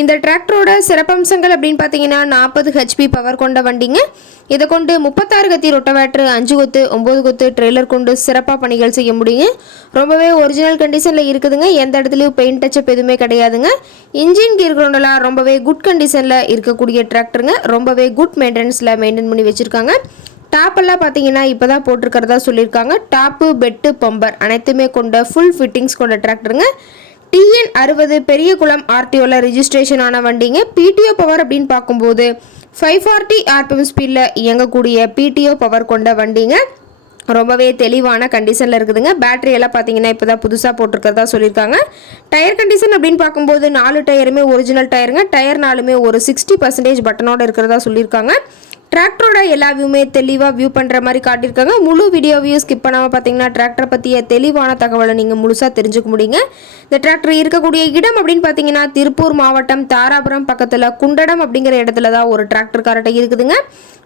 இந்த டிராக்டரோட சிறப்பம்சங்கள் அப்படின்னு பார்த்தீங்கன்னா நாற்பது ஹெச்பி பவர் கொண்ட வண்டிங்க. இதை கொண்டு முப்பத்தாறு கத்தி ரொட்டவேட்ரு அஞ்சு கொத்து ஒம்பது கொத்து ட்ரெய்லர் கொண்டு சிறப்பாக பணிகள் செய்ய முடியுங்க. ரொம்பவே ஒரிஜினல் கண்டிஷனில் இருக்குதுங்க. எந்த இடத்துலையும் பெயிண்ட் டச்சப் எதுவுமே கிடையாதுங்க. இன்ஜின் கீர் கிரவுண்டெல்லாம் ரொம்பவே குட் கண்டிஷனில் இருக்கக்கூடிய டிராக்டருங்க ரொம்பவே குட் மெயின்டெனன்ஸில் மெயின்டைன் பண்ணி வச்சுருக்காங்க. டாப்பெல்லாம் பார்த்தீங்கன்னா இப்போ தான் போட்டிருக்கிறதா சொல்லியிருக்காங்க. டாப்பு பெட்டு பம்பர் அனைத்துமே கொண்ட ஃபுல் ஃபிட்டிங்ஸ் கொண்ட டிராக்டருங்க டிஎன் அறுபது பெரியகுளம் ஆர்டிஓவில் ரிஜிஸ்ட்ரேஷன் ஆன வண்டிங்க பிடிஓ பவர் அப்படின்னு பார்க்கும்போது ஃபைவ் ஃபார்ட்டி ஆர்பிஎம் ஸ்பீடில் இயங்கக்கூடிய பிடிஓ பவர் கொண்ட வண்டிங்க. ரொம்பவே தெளிவான கண்டிஷனில் இருக்குதுங்க. பேட்டரி எல்லாம் பார்த்தீங்கன்னா இப்போ தான் புதுசாக போட்டிருக்கிறதா சொல்லியிருக்காங்க. டயர் கண்டிஷன் அப்படின்னு பார்க்கும்போது நாலு டயருமே ஒரிஜினல் டயருங்க டயர் நாலுமே ஒரு சிக்ஸ்டி பர்சன்டேஜ் பட்டனோடு இருக்கிறதா சொல்லியிருக்காங்க. டிராக்டரோட எல்லா வியூமே தெளிவாக வியூ பண்ணுற மாதிரி காட்டியிருக்காங்க. முழு வீடியோவையும் ஸ்கிப் பண்ணாமல் பார்த்தீங்கன்னா டிராக்டரை பற்றிய தெளிவான தகவலை நீங்கள் முழுசாக தெரிஞ்சுக்க முடியுங்க. இந்த டிராக்டர் இருக்கக்கூடிய இடம் அப்படின்னு பார்த்தீங்கன்னா திருப்பூர் மாவட்டம் தாராபுரம் பக்கத்தில் குண்டடம் அப்படிங்கிற இடத்துல தான் ஒரு டிராக்டர் கார்ட்டை இருக்குதுங்க.